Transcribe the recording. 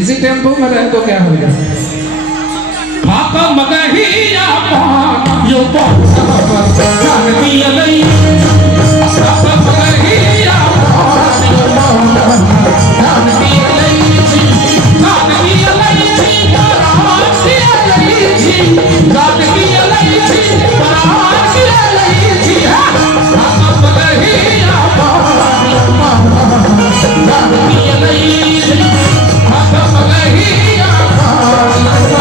इसी टेम्पो में रहे तो क्या हो गया? फाका मगहिया पान यो पान जानती अलई फाका मगहिया पान यो पान जानती अलई जानती अलई जानती अलई जानती अलई जानती अलई फाका मगहिया पान यो पान जानती अलई फाका मगहिया पान यो